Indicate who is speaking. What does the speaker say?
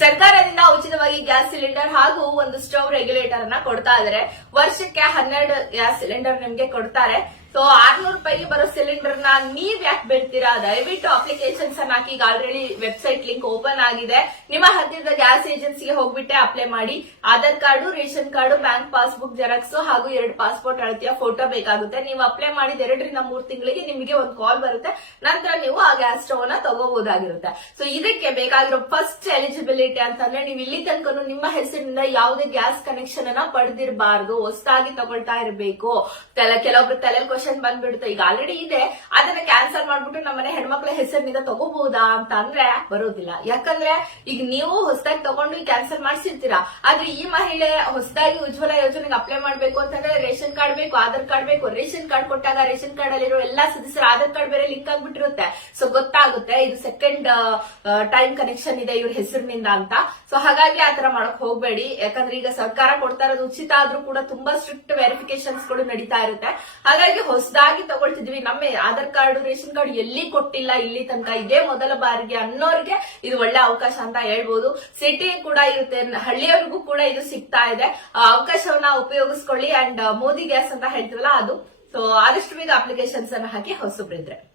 Speaker 1: ಸರ್ಕಾರದಿಂದ ಉಚಿತವಾಗಿ gas cylinder ಹಾಗೂ ಒಂದು ಸ್ಟವ್ ರೆಗ್ಯುಲೇಟರ್ ಅನ್ನ ಕೊಡ್ತಾ ಇದಾರೆ. ವರ್ಷಕ್ಕೆ ಹನ್ನೆರಡು ಗ್ಯಾಸ್ ಸಿಲಿಂಡರ್ ನಿಮ್ಗೆ ಕೊಡ್ತಾರೆ. ಸೊ ಆರ್ನೂರು ರೂಪಾಯಿಗೆ ಬರೋ ಸಿಲಿಂಡರ್ನ ನೀವ್ ಯಾಕೆ ಬಿಡ್ತೀರಾ? ದಯವಿಟ್ಟು ಅಪ್ಲಿಕೇಶನ್ಸ್ ಅನ್ನ ಹಾಕಿ ಆಲ್ರೆಡಿ ವೆಬ್ಸೈಟ್ ಲಿಂಕ್ ಓಪನ್ ಆಗಿದೆ. ನಿಮ್ಮ ಹತ್ತಿರದ ಗ್ಯಾಸ್ ಏಜೆನ್ಸಿಗೆ ಹೋಗ್ಬಿಟ್ಟೆ ಅಪ್ಲೈ ಮಾಡಿ. Aadhaar card ration card bank passbook xerox ಹಾಗೂ ಎರಡು ಪಾಸ್ಪೋರ್ಟ್ ಅಳತಿಯ ಫೋಟೋ ಬೇಕಾಗುತ್ತೆ. ನೀವು ಅಪ್ಲೈ ಮಾಡಿದ ಎರಡರಿಂದ ಮೂರು ತಿಂಗಳಿಗೆ ನಿಮಗೆ ಒಂದು ಕಾಲ್ ಬರುತ್ತೆ. ನಂತರ ನೀವು ಆ ಗ್ಯಾಸ್ ಸ್ಟವ್ನ ತಗೋಬಹುದಾಗಿರುತ್ತೆ. ಸೊ ಇದಕ್ಕೆ ಬೇಕಾಗಿರೋ ಫಸ್ಟ್ ಎಲಿಜಿಬಿಲಿಟಿ ಅಂತಂದ್ರೆ ನೀವು ಇಲ್ಲಿ ತನಕ ನಿಮ್ಮ ಹೆಸರಿನಿಂದ ಯಾವುದೇ ಗ್ಯಾಸ್ ಕನೆಕ್ಷನ್ ಅನ್ನ ಪಡೆದಿರಬಾರ್ದು. ಹೊಸದಾಗಿ ತಗೊಳ್ತಾ ಇರಬೇಕು. ಕೆಲವೊಬ್ರು ತಲೆ ಕ್ವಶನ್ ಬಂದ್ಬಿಡುತ್ತೆ. ಈಗ ಆಲ್ರೆಡಿ ಇದೆ. ಅದನ್ನ ಕ್ಯಾನ್ಸಲ್ ಮಾಡ್ಬಿಟ್ಟು ನಮ್ಮನೆ ಹೆಣ್ಮಕ್ಳ ಹೆಸರಿನಿಂದ ತಗೋಬಹುದಾ ಅಂತ ಅಂದ್ರೆ ಬರೋದಿಲ್ಲ. ಯಾಕಂದ್ರೆ ಈಗ ನೀವು ಹೊಸದಾಗಿ ತಗೊಂಡು ಕ್ಯಾನ್ಸಲ್ ಮಾಡಿಸಿರ್ತೀರಾ. ಆದ್ರೆ ಈ ಮಹಿಳೆ ಹೊಸದಾಗಿ ಉಜ್ವಲ ಯೋಜನೆಗೆ ಅಪ್ಲೈ ಮಾಡ್ಬೇಕು ಅಂತಂದ್ರೆ ರೇಷನ್ ಕಾರ್ಡ್ ಬೇಕು, ಆಧಾರ್ ಕಾರ್ಡ್ ಬೇಕು. ರೇಷನ್ ಕಾರ್ಡ್ ಕೊಟ್ಟಾಗ ರೇಷನ್ ಕಾರ್ಡ್ ಅಲ್ಲಿರೋ ಎಲ್ಲಾ ಸದಸ್ಯರ ಆಧಾರ್ ಕಾರ್ಡ್ ಬೇರೆ ಲಿಂಕ್ ಆಗ್ಬಿಟ್ಟಿರುತ್ತೆ. ಸೊ ಗೊತ್ತಾಗುತ್ತೆ. ಇದು ಸೆಕೆಂಡ್ ಟೈಮ್ ಕನೆಕ್ಷನ್ ಇದೆ ಇವ್ರ ಹೆಸರಿನಿಂದ. ಅಂತ. ಸೊ ಹಾಗಾಗಿ ಆತರ ಮಾಡಕ್ ಹೋಗ್ಬೇಡಿ. ಯಾಕಂದ್ರೆ ಈಗ ಸರ್ಕಾರ ಕೊಡ್ತಾ ಇರೋದು ಉಚಿತ ಆದ್ರೂ ಕೂಡ ತುಂಬಾ ಸ್ಟ್ರಿಕ್ಟ್ ವೆರಿಫಿಕೇಶನ್ಸ್ಗಳು ನಡೀತಾ ಇರುತ್ತೆ. ಹಾಗಾಗಿ ಹೊಸದಾಗಿ ತಗೊಳ್ತಿದ್ವಿ. ನಮ್ಮ ಆಧಾರ್ ಕಾರ್ಡ್, ರೇಷನ್ ಕಾರ್ಡ್ ಎಲ್ಲಿ ಕೊಟ್ಟಿಲ್ಲ ಇಲ್ಲಿ ತನಕ, ಇದೇ ಮೊದಲ ಬಾರಿಗೆ ಅನ್ನೋರಿಗೆ ಇದು ಒಳ್ಳೆ ಅವಕಾಶ ಅಂತ ಹೇಳ್ಬೋದು. ಸಿಟಿ ಕೂಡ ಇರುತ್ತೆ. ಹಳ್ಳಿಯವರಿಗೂ ಕೂಡ ಇದು ಸಿಗ್ತಾ ಇದೆ. ಆ, ಅವಕಾಶವನ್ನ ಉಪಯೋಗಿಸ್ಕೊಳ್ಳಿ. ಅಂಡ್ ಮೋದಿ ಗ್ಯಾಸ್ ಅಂತ ಹೇಳ್ತೀವಲ್ಲ ಅದು. ಸೊ ಆದಷ್ಟು ಬೇಗ ಅಪ್ಲಿಕೇಶನ್ಸ್ ಅನ್ನ ಹಾಕಿ ಹೊಸಬ್ರಿದ್ರೆ